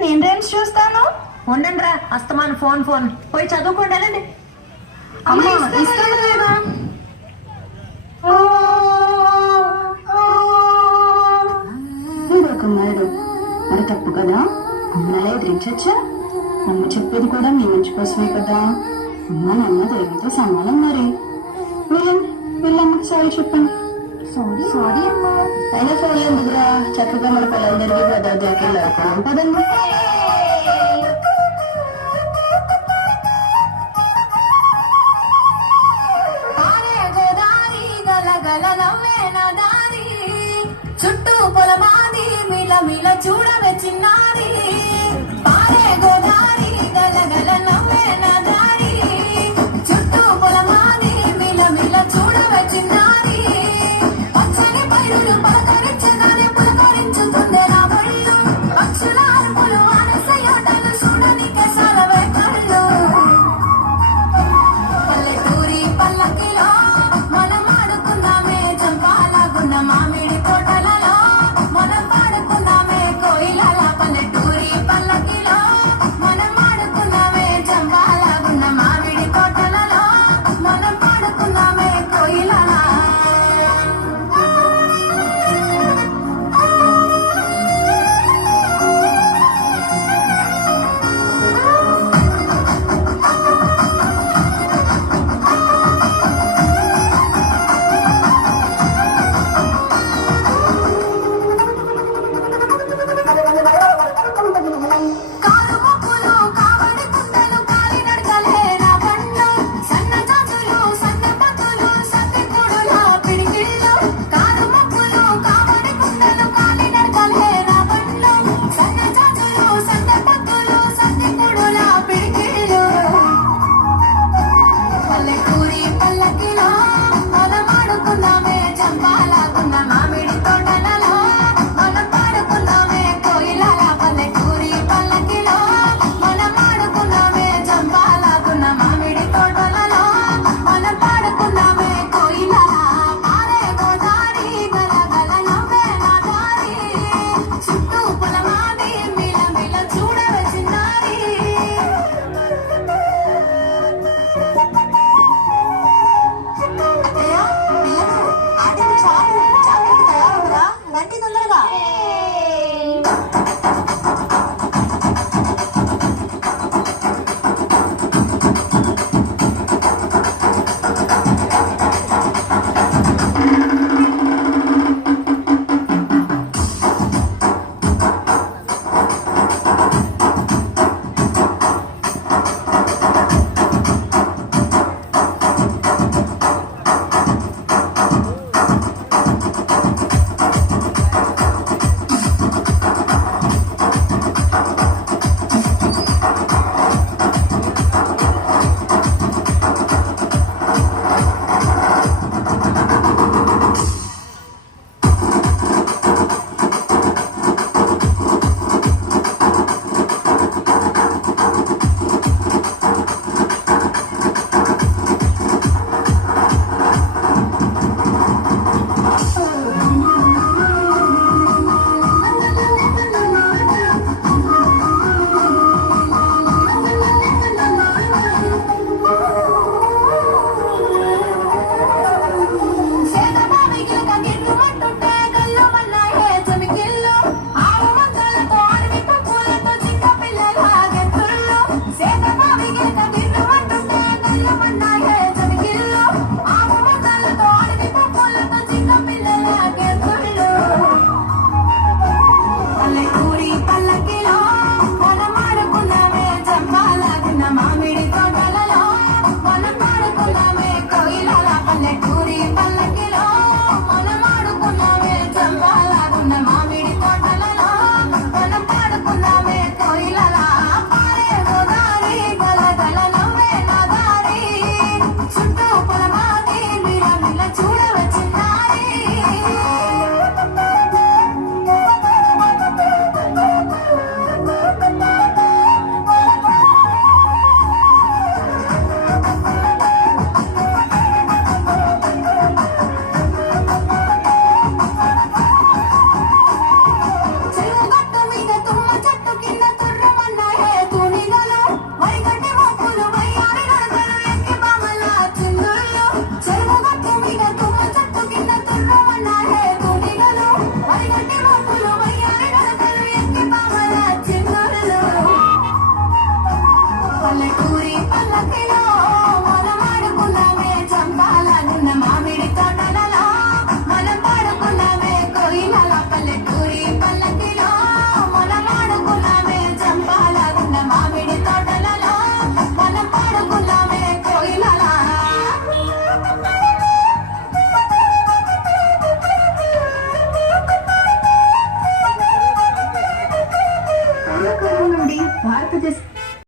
నేను రేమ్స్ చూస్తాను. ఉండండి రా, అస్తమాను ఫోన్ ఫోన్. పోయి చదువుకోండి, వెళ్ళండి. అమ్మ ఇస్తాను లేదా? ఒక మేడం మరి తప్పు కదా, అమ్మలా ఎదిరించచ్చా? అమ్మ చెప్పేది కూడా మీ మంచి కోసమే కదా. అమ్మ నాన్న దేవుడితో సమానం. మరి వెళ్ళండి, వెళ్ళమ్మకి సారీ చెప్పండి. సారీ అమ్మా. అయినా సారీ ఎందుకురా, చక్కగా మన పిల్లలందరికీ భద్రతకి వెళ్ళారు పదండి. చుట్టూ పొలమాది మిల మిల చూడవే చిన్నారి, పారే గోదారి గల గల నవ్వే నా దారి. చుట్టూ పొలమాది మిల మిల చూడవే చిన్నారి, పచ్చని పైరులు పలకరించగానే పులకరించుతుంది నా బళ్ళు. పక్షుల అరుపులు ఆనసయోటలు చూడనికే సాలవే కళ్ళు. పల్లెటూరి పల్లకిలో మనం ఆడుకుందామే చంపాలగున్న మామిడి తోటలలో, మనం పాడుకుందామే కోయిలల. పల్లెటూరి పరిగె